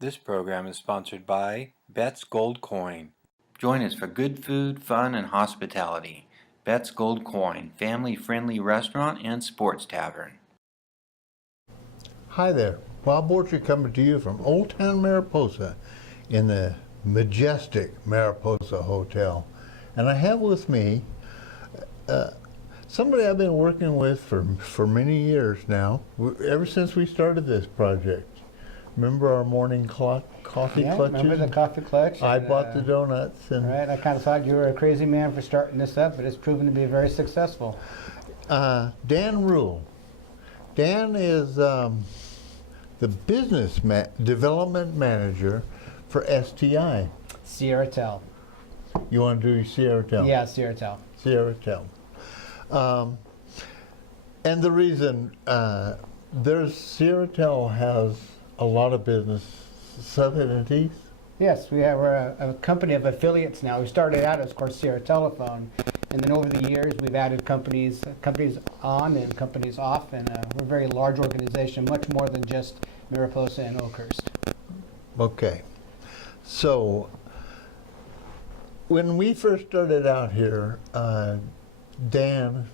This program is sponsored by Bet's Gold Coin. Join us for good food, fun, and hospitality. Bet's Gold Coin, family-friendly restaurant and sports tavern. Hi there, Bob Orchard coming to you from Old Town Mariposa in the majestic Mariposa Hotel. And I have with me somebody I've been working with for many years now, ever since we started this project. Remember our morning coffee clutches? Remember the coffee clutch? I bought the donuts. And right, I kind of thought you were a crazy man for starting this up, but it's proven to be very successful. Dan Rule. Dan is the business development manager for STI. Sierratel. You want to do Sierratel? Yeah, Sierratel. Sierratel. And the reason Sierratel has a lot of business sub-entities. Yes, we're a company of affiliates now. We started out as, of course, Sierra Telephone, and then over the years we've added companies on and companies off, and we're a very large organization, much more than just Mariposa and Oakhurst. Okay. So when we first started out here, Dan,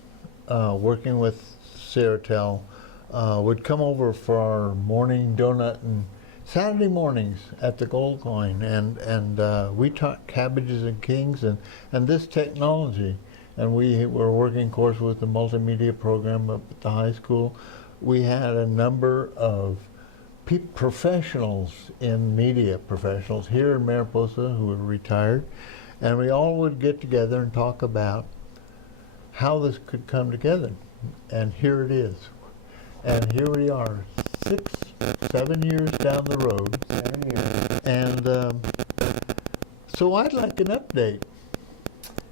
working with Sierratel, would come over for our morning donut and Saturday mornings at the Gold Coin, and we taught cabbages and kings and this technology, and we were working, of course, with the multimedia program up at the high school. We had a number of professionals in media, professionals here in Mariposa who were retired, and we all would get together and talk about how this could come together, and here it is. And here we are, 7 years down the road. 7 years. And so I'd like an update.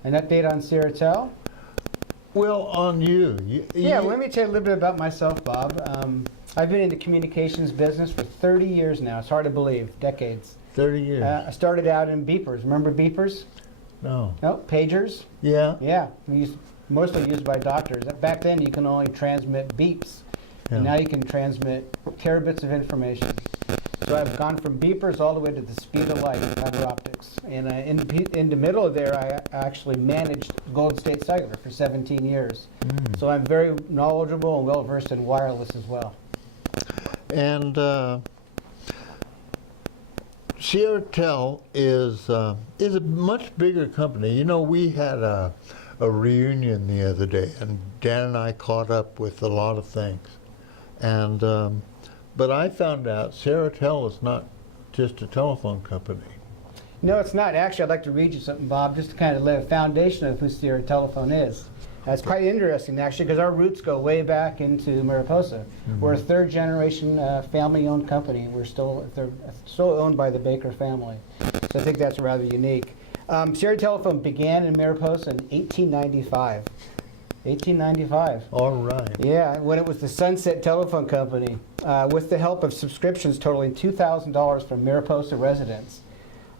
An update on Sierratel? Well, on you. Yeah, let me tell you a little bit about myself, Bob. I've been in the communications business for 30 years now. It's hard to believe, decades. 30 years. I started out in beepers. Remember beepers? No. No, pagers? Yeah. Yeah, mostly used by doctors. Back then you can only transmit beeps. Yeah. And now you can transmit terabits of information. So I've gone from beepers all the way to the speed of light, fiber optics. And in the middle of there, I actually managed Gold State Cellular for 17 years. So I'm very knowledgeable and well-versed in wireless as well. And Sierratel is a much bigger company. You know, we had a reunion the other day, and Dan and I caught up with a lot of things. And but I found out Sierratel is not just a telephone company. No, it's not. Actually, I'd like to read you something, Bob, just to kind of lay a foundation of who Sierra Telephone is. That's quite interesting, actually, because our roots go way back into Mariposa. We're a third-generation family-owned company. We're still owned by the Baker family. So I think that's rather unique. Sierra Telephone began in Mariposa in 1895. 1895. All right. Yeah, when it was the Sunset Telephone Company, with the help of subscriptions totaling $2,000 from Mariposa residents.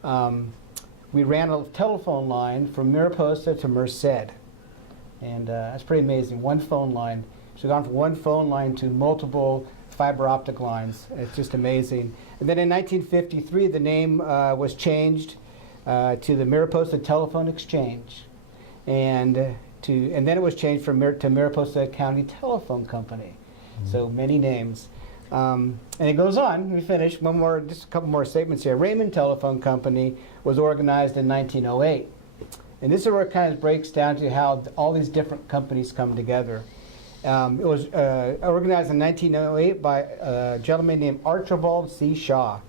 We ran a telephone line from Mariposa to Merced. And that's pretty amazing, one phone line. So we've gone from one phone line to multiple fiber optic lines. It's just amazing. And then in 1953, the name was changed to the Mariposa Telephone Exchange. And then it was changed to Mariposa County Telephone Company. So many names. And it goes on. We finish. Just a couple more statements here. Raymond Telephone Company was organized in 1908. And this is where it kind of breaks down to how all these different companies come together. It was organized in 1908 by a gentleman named Archibald C. Shaw,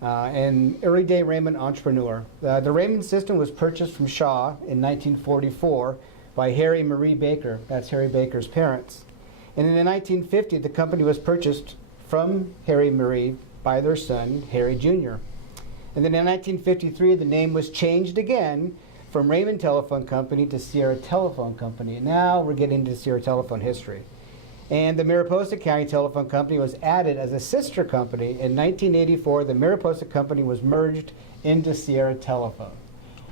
an early day Raymond entrepreneur. The Raymond system was purchased from Shaw in 1944 by Harry Marie Baker. That's Harry Baker's parents. And in the 1950s, the company was purchased from Harry Marie by their son, Harry Jr. And then in 1953, the name was changed again from Raymond Telephone Company to Sierra Telephone Company. And now we're getting into Sierra Telephone history. And the Mariposa County Telephone Company was added as a sister company. In 1984, the Mariposa Company was merged into Sierra Telephone.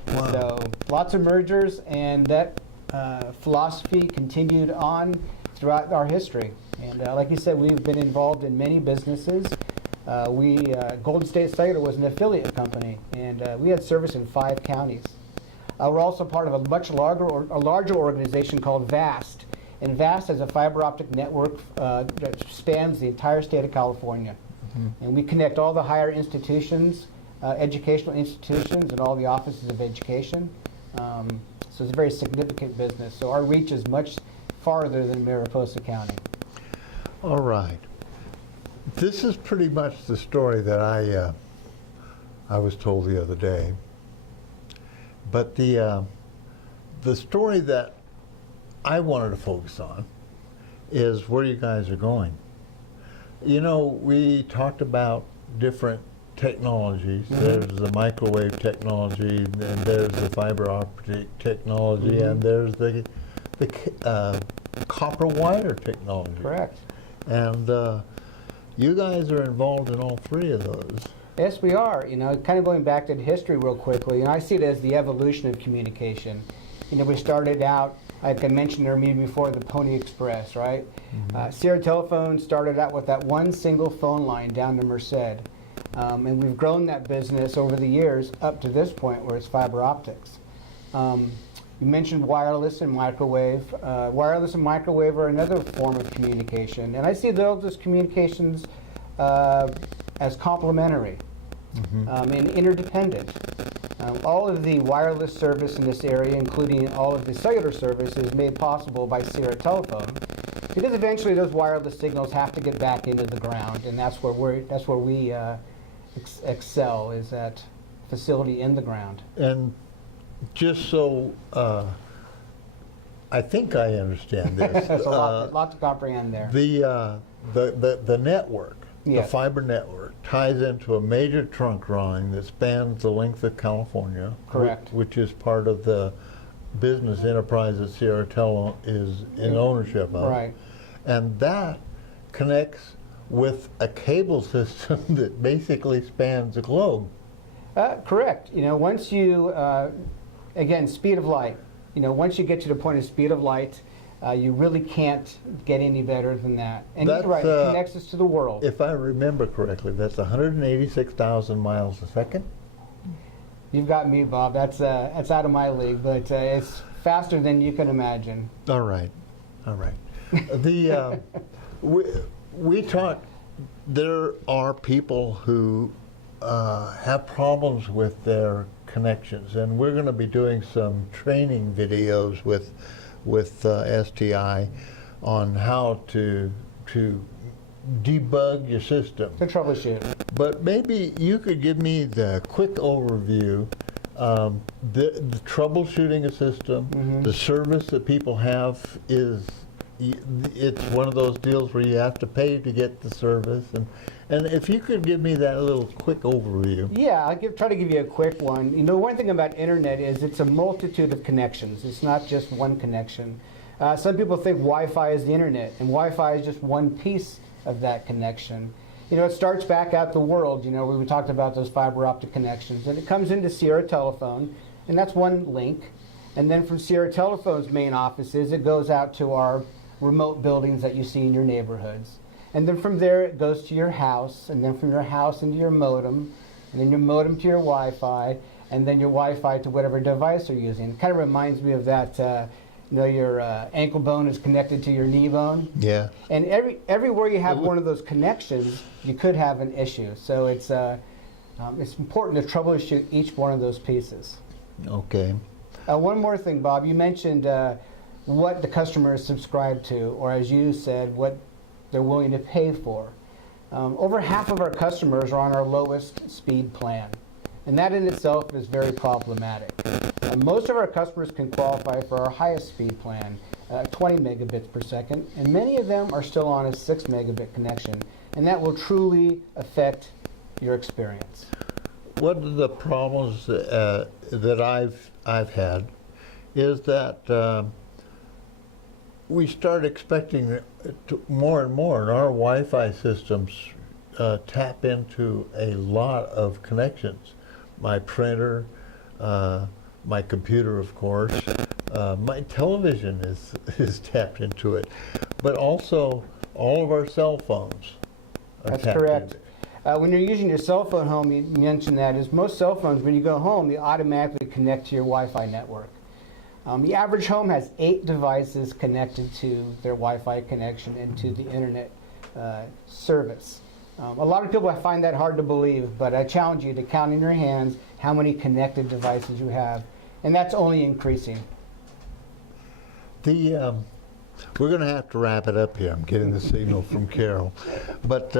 Wow. So lots of mergers, and that philosophy continued on throughout our history. And like you said, we've been involved in many businesses. Golden State Cellular was an affiliate company, and we had service in 5 counties. We're also part of a much larger organization called VAST, and VAST has a fiber optic network that spans the entire state of California. And we connect all the higher institutions, educational institutions, and all the offices of education. So it's a very significant business. So our reach is much farther than Mariposa County. All right. This is pretty much the story that I was told the other day. But the story that I wanted to focus on is where you guys are going. You know, we talked about different technologies. There's the microwave technology, and there's the fiber optic technology, and there's the copper wire technology. Correct. And you guys are involved in all 3 of those. Yes, we are. You know, kind of going back to history real quickly, and I see it as the evolution of communication. You know, we started out, like I mentioned there maybe before, the Pony Express, right? Sierra Telephone started out with that one single phone line down to Merced. And we've grown that business over the years up to this point where it's fiber optics. You mentioned wireless and microwave. Wireless and microwave are another form of communication, and I see those as communications as complementary and interdependent. All of the wireless service in this area, including all of the cellular service, is made possible by Sierra Telephone, because eventually those wireless signals have to get back into the ground, and that's where we excel, is that facility in the ground. And just so I think I understand this. There's a lot to comprehend there. The network, Yes. the fiber network, ties into a major trunk line that spans the length of California. Correct. Which is part of the business enterprise that Sierra Tel is in ownership of. Right. And that connects with a cable system that basically spans the globe. Correct. You know, once you, again, speed of light. You know, once you get to the point of speed of light, you really can't get any better than that. And you're right, it connects us to the world. If I remember correctly, that's 186,000 miles a second. You've got me, Bob. That's out of my league, but it's faster than you can imagine. All right, all right. We talked. There are people who have problems with their connections, and we're going to be doing some training videos with STI on how to debug your system. To troubleshoot. But maybe you could give me the quick overview, the troubleshooting a system, the service that people have it's one of those deals where you have to pay to get the service, and if you could give me that little quick overview. Yeah, I'll try to give you a quick one. You know, one thing about internet is it's a multitude of connections. It's not just one connection. Some people think Wi-Fi is the internet, and Wi-Fi is just one piece of that connection. You know, it starts back out the world, you know, where we talked about those fiber optic connections, and it comes into Sierra Telephone, and that's one link. And then from Sierra Telephone's main offices, it goes out to our remote buildings that you see in your neighborhoods. And then from there, it goes to your house, and then from your house into your modem, and then your modem to your Wi-Fi, and then your Wi-Fi to whatever device you're using. It kind of reminds me of that, you know, your ankle bone is connected to your knee bone. Yeah. And everywhere you have one of those connections, you could have an issue. So it's important to troubleshoot each one of those pieces. Okay. One more thing, Bob. You mentioned what the customer is subscribed to, or as you said, what they're willing to pay for. Over half of our customers are on our lowest speed plan, and that in itself is very problematic. Most of our customers can qualify for our highest speed plan, 20 megabits per second, and many of them are still on a 6 megabit connection, and that will truly affect your experience. One of the problems that I've had is that we start expecting more and more, and our Wi-Fi systems tap into a lot of connections. My printer, my computer, of course, my television is tapped into it, but also all of our cell phones are That's tapped correct. into. When you're using your cell phone home, you mentioned that, is most cell phones, when you go home, they automatically connect to your Wi-Fi network. The average home has 8 devices connected to their Wi-Fi connection and to the internet service. A lot of people find that hard to believe, but I challenge you to count in your hands how many connected devices you have, and that's only increasing. We're going to have to wrap it up here. I'm getting the signal from Carol, but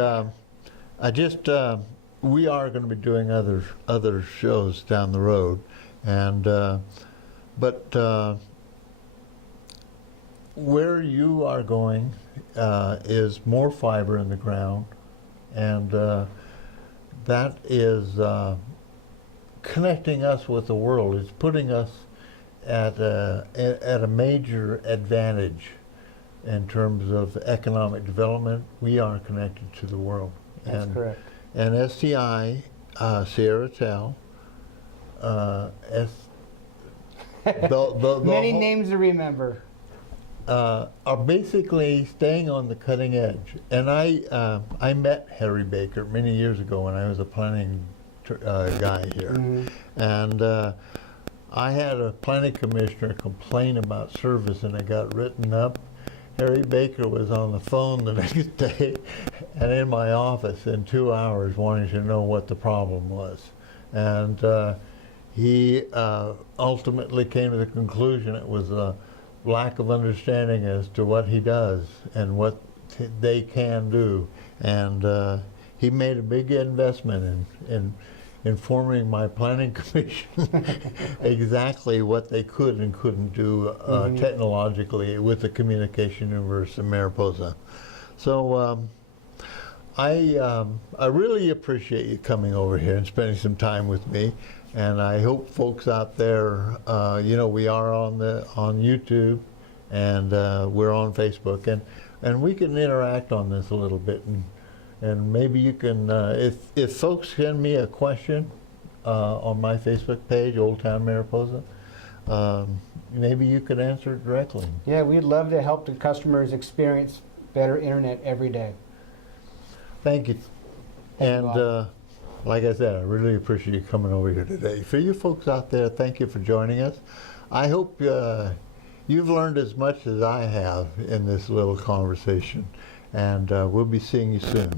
we are going to be doing other shows down the road, and where you are going is more fiber in the ground, and that is connecting us with the world. It's putting us at a major advantage in terms of economic development. We are connected to the world. That's correct. And STI, Sierra Tel, Many names to remember. Are basically staying on the cutting edge. And I met Harry Baker many years ago when I was a planning guy here. Mm-hmm. And I had a planning commissioner complain about service, and it got written up. Harry Baker was on the phone the next day and in my office in 2 hours wanting to know what the problem was. And he ultimately came to the conclusion it was a lack of understanding as to what he does and what they can do. And he made a big investment in informing my planning commission exactly what they could and couldn't do technologically with the Communication University of Mariposa. So I really appreciate you coming over here and spending some time with me. And I hope folks out there, we are on YouTube, and we're on Facebook, and we can interact on this a little bit, and maybe you can, if folks send me a question on my Facebook page, Old Town Mariposa, maybe you could answer it directly. Yeah, we'd love to help the customers experience better internet every day. Thank you. And like I said, I really appreciate you coming over here today. For you folks out there, thank you for joining us. I hope you've learned as much as I have in this little conversation, and we'll be seeing you soon.